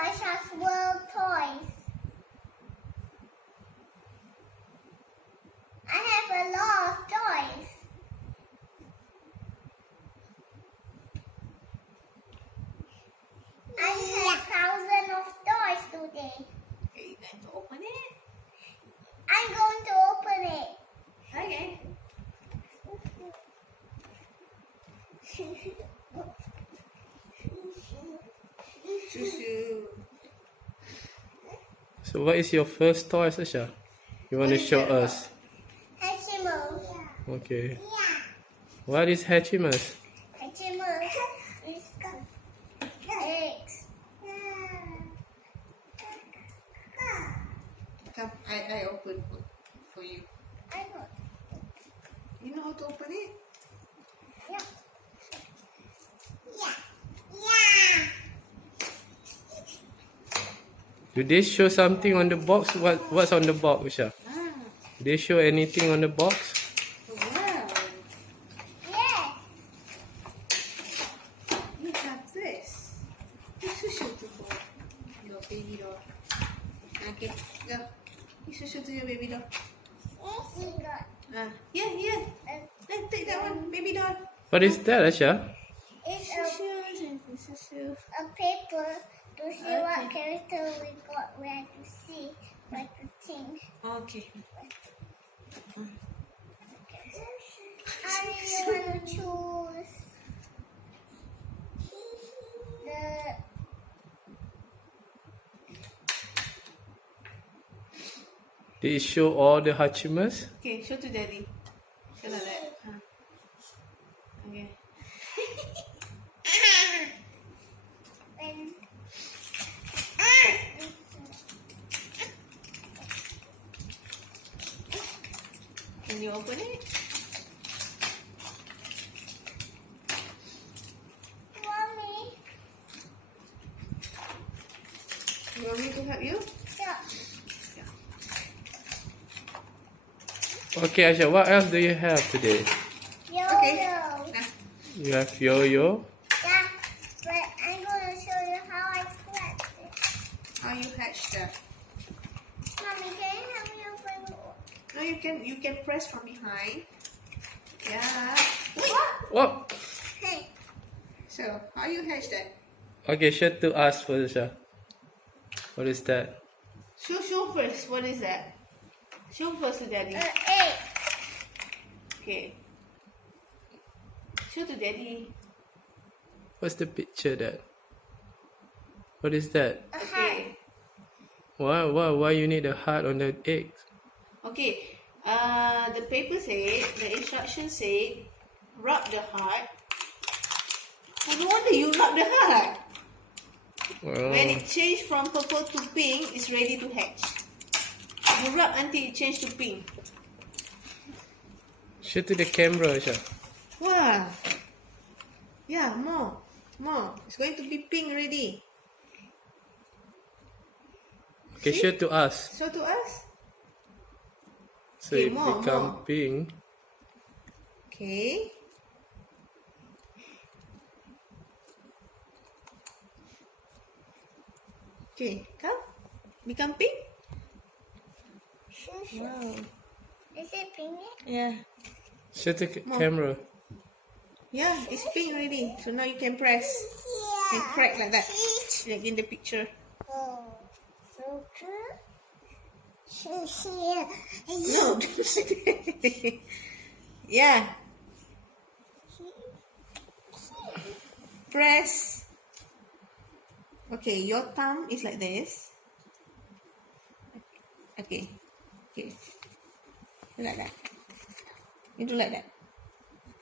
Aisha's World Toys. I have a lot of toys. I have thousands of toys today. Okay, you going to open it? I'm going to open it. Okay. Shoo. So what is your first toy, Aisyah? You want to show us? Hatchimals. Okay. What is Hatchimals? Hatchimals is eggs. Come, I open for you. I know. You know how to open it? Yeah. Yeah. Do they show something on the box? What's on the box, Aisyah? Ah, Do they show anything on the box? wow. Yes. You have this. This is show to your baby doll. Okay, go. This is show to your baby doll. Yes, we got. Here. Take that one, baby doll. What is that, Aisyah? It's This is shoe. a paper to see what character we got, where to see, where to think. Okay. How do you want to choose the They show all the Hatchimals? Okay, show to daddy. Show like that. Okay. when Can you open it? Mommy? You want me to help you? Yeah. Okay, Aisyah, what else do you have today? Yo-yo. Okay. You have yo-yo. Yeah, but I'm going to show you how I scratch it. How you hatch that? Mommy, can you help me open the No, you can press from behind. Yeah. What? Hey, So how you hatch that? Okay, show to us first, Aisyah. What is that? Show first. What is that? Show first to daddy. egg. Okay. Show to daddy. What's the picture that? What is that? A heart. Okay. Why you need a heart on the egg? Okay. The paper said, the instructions say, rub the heart. Oh, no wonder you rub the heart. Well, When it changed from purple to pink, it's ready to hatch. You rub until it changes to pink. show to the camera, Aisyah. Wow. Yeah, more. It's going to be pink already. Okay, See? show to us. Show to us. So Okay, it more. become pink. Okay. Okay, come. Become pink. Wow. Is it pink? Yeah. Show to More. camera. Yeah, it's pink already. So now you can press. And crack like that. Like in the picture. Oh, so good. Here. No. Yeah. Press. Okay, your thumb is like this. Okay. Do like that. You do like that.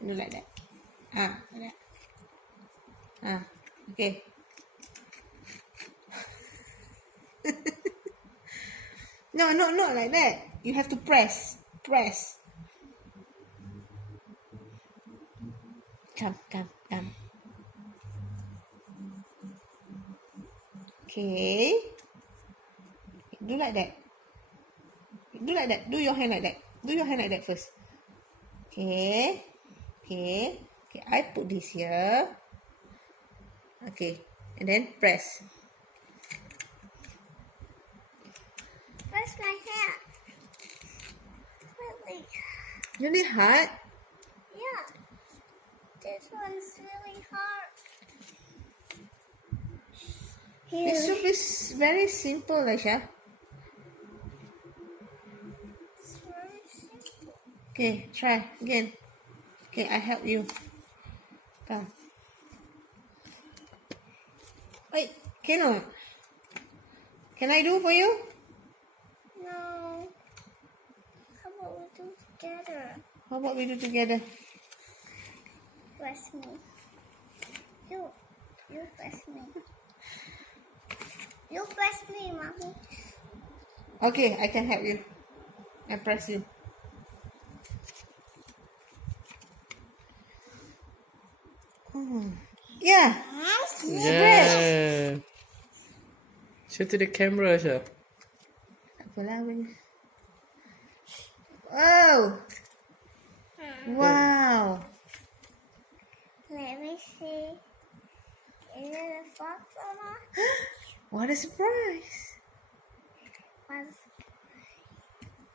You do like that. Like that. Okay. No, not like that. You have to press. Come. Okay. Do like that. Do your hand like that. Do your hand like that first. Okay. I put this here. Okay. And then press. my hand. Really? Really hard? Yeah. This one's really hard. This soup is very simple, Aisyah. It's very simple. Okay, try again. Okay, I help you. Come. Wait, cannot. Can I do for you? No. How about we do together? How about we do together? Press me. You press me. You press me, Mommy. Okay, I can help you. I press you. Yeah. Yeah. Show to the camera, Aisyah. Apalah benda. Oh. Wow. Let me see. Is it a fox or not? What a surprise. What's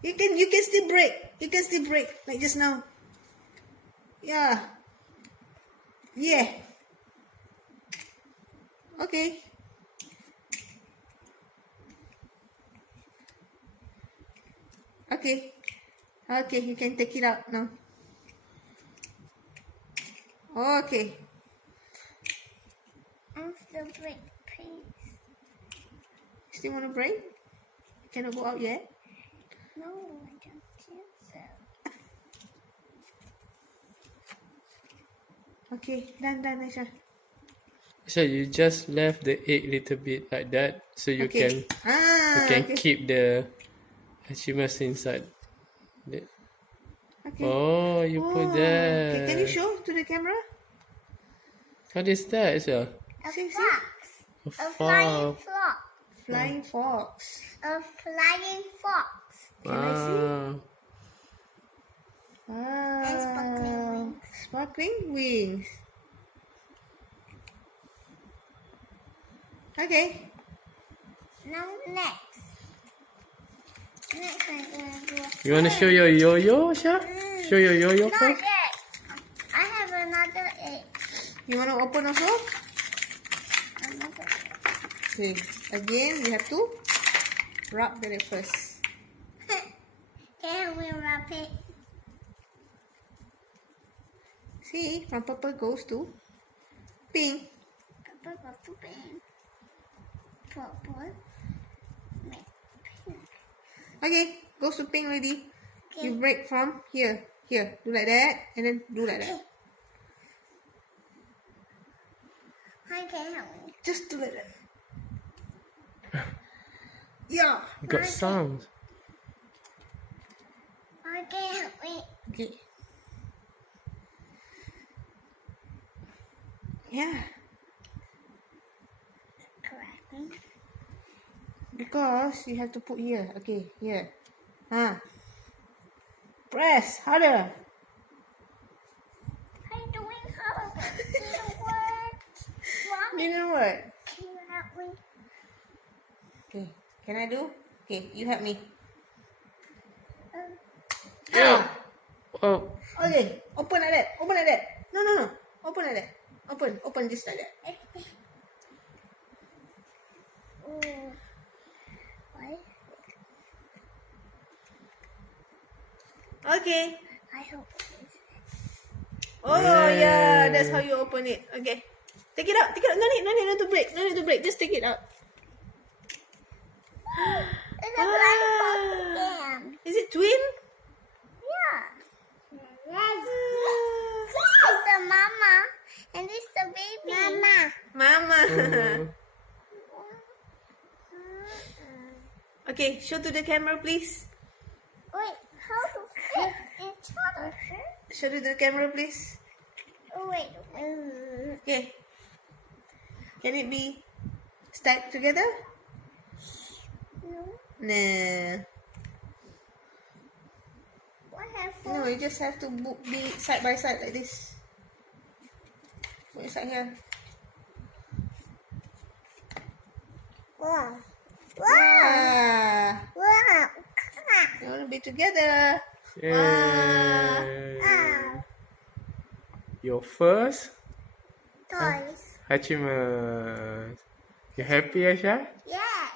You can still break. You can still break like just now. Yeah. Yeah. Okay. Okay. Okay, you can take it out now. Okay. I'm still break, please. Still want to break? Cannot go out yet? No, I don't think so. Okay, done, Aisyah. So you just left the egg little bit like that, so you Okay. can Okay. keep the achievements inside. Okay. Oh, you put that. Okay, can you show to the camera? What is that, Aisyah? A See, see? fox. A A flying fox. fox. Flying fox. A flying fox. Can I see? Wow. And sparkling wings. Sparkling wings. Okay. Now next. Next I'm gonna do a You want to show your yo-yo, Aisyah? Show your yo-yo Not first? yet. I have another egg. You want to open also? Another egg. Okay. Again, we have to rub the egg first. Can we wrap it? See, from purple goes to pink. Purple, pink. Purple. Pink. Okay, goes to pink already. Okay. You break from here. Here, do like that, and then do like that. Hi, can you help me? Just do like that. Yeah. You got sounds. Hi, can you help me? Okay. Yeah. Correctly. Because you have to put here. Okay, here. Press harder. I'm doing hard. Didn't work. Mommy, Didn't work. can you help me? Okay, can I do? Okay, you help me. Yeah. Oh. Okay, open like that. Open like that. No. Open like that. Open just like that. Oh. Why? Okay. I hope it is. Oh yeah, that's how you open it. Okay. Take it out. No need to break. Just take it out. It's a black box again. Is it twin? Yeah. Yes. It's the mama and it's the baby. Mama. Mm. Okay, show to the camera, please. Wait, how to fit each other? Show to the camera, please. Oh, wait. Okay. Can it be stacked together? No. Nah. What have No, you just have to be side by side like this. Put inside here. Wow. Ah. Wow. You want to be together. Yay. Ah, Your first toys. achievement. You happy, Aisyah? Yes.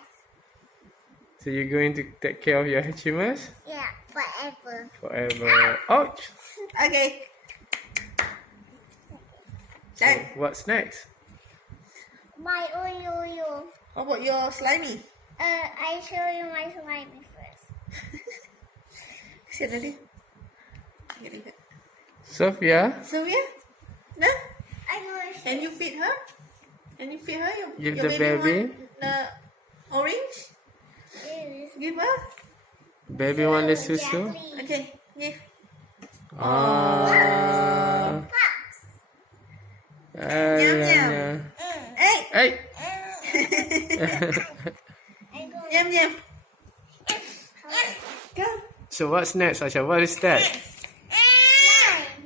So you're going to take care of your achievements Yeah, forever. forever. Ouch! Okay. So Done. what's next? My yo-yo. How about your slimy? I show you my slimy first. Kesian dia. Get it. Sophia, Sylvia? No? I'm gonna show Can you feed her? Can you feed her? Give your the baby. Want the orange? you. Give her? baby want the susu? Exactly. Okay. Yeah. Ah. Pops. Alanya. Hey! Hey! I'm going Yum yum. Come. So what's next, Aisyah? What is that?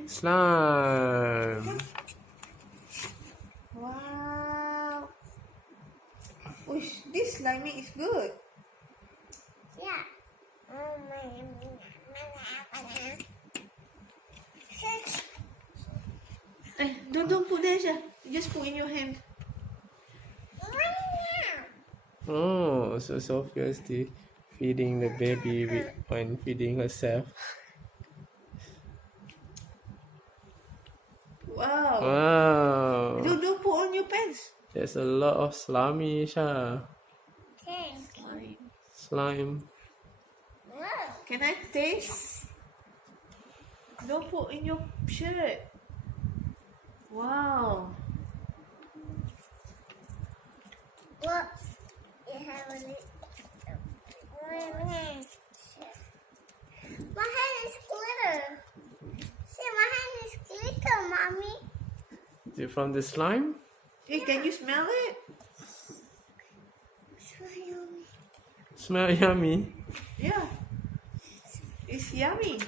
slime. Slime. Wow. Ush, this slimy is good. Yeah. Don't put there, Aisyah. Just put in your hand. Oh, so Sophia is still feeding the baby when feeding herself. Wow. Wow. Don't put on your pants. There's a lot of slimy, Aisyah. Thank Slime. Slime. Whoa. Can I taste? Don't put in your shirt. Wow. Look. You have a my hand is glitter. See, my hand is glitter, mommy. Is it from the slime? Hey, can you smell it? So yummy. Smell yummy. Yeah. It's yummy.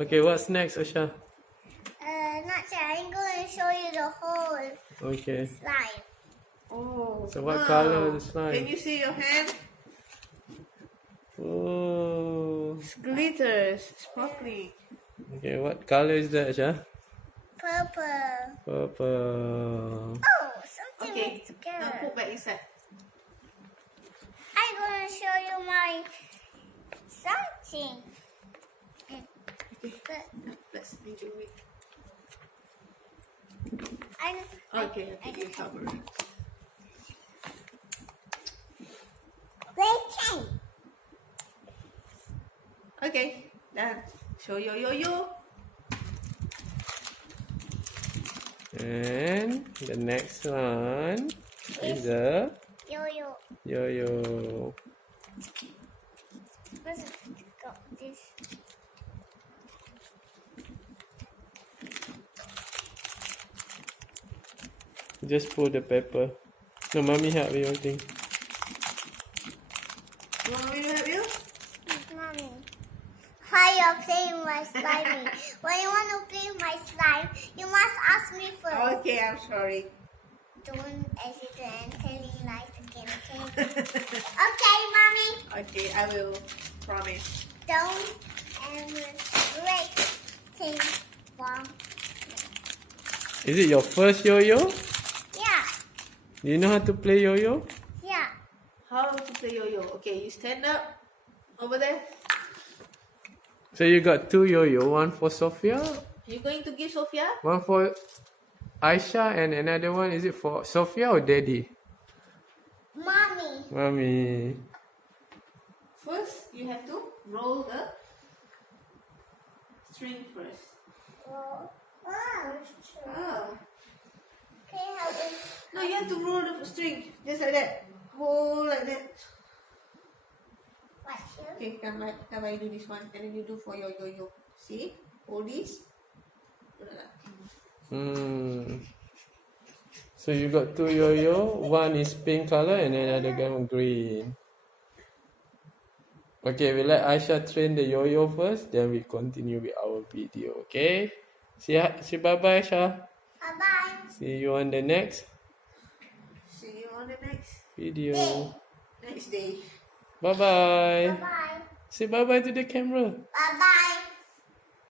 Okay, what's next, Aisyah? Not sure. I'm going to show you the whole Okay. slime. Oh. So what wow. colour is the slime? Can you see your hand? Oh. It's glitters, sparkling. Okay, what color is that, Aisyah? Purple. Purple. Oh, something Okay. mixed Now together. put back inside. I'm going to show you my something. Okay. Let's do it. Okay, I think you cover it. Wait, Okay, done. Show your yo-yo. And the next one is the yo-yo. yo-yo. Let's go this. Just pull the paper. No, mommy help you, I think. You want me to help you? Mommy. How you playing my slime? When you want to play my slime, you must ask me first. Okay, I'm sorry. Don't hesitate and telling lies again, okay? Okay, mommy. Okay, I will. Promise. Don't ever break things from. Is it your first yo-yo? Yeah, Do you know how to play yo-yo? yeah. How to play yo-yo? Okay, you stand up over there. So you got two yo-yo, one for Sophia, You going to give Sophia? one for Aisyah, and another one, is it for Sophia or Daddy? Mommy. Mommy. First, you have to roll the string first. Oh, Oh. okay, help me. No, you have to roll the string. Just like that. Hold like that. What here? Okay, come I do this one. And then you do for your yo-yo. See? Hold this. So you got two yo-yo, one is pink color and another one green. Okay, we let Aisyah train the yo-yo first, then we continue with our video, okay? Say bye-bye, Aisyah. Bye-bye. See you on the next See you on the next video. day. Bye bye. Bye-bye. Say bye bye to the camera. Bye-bye.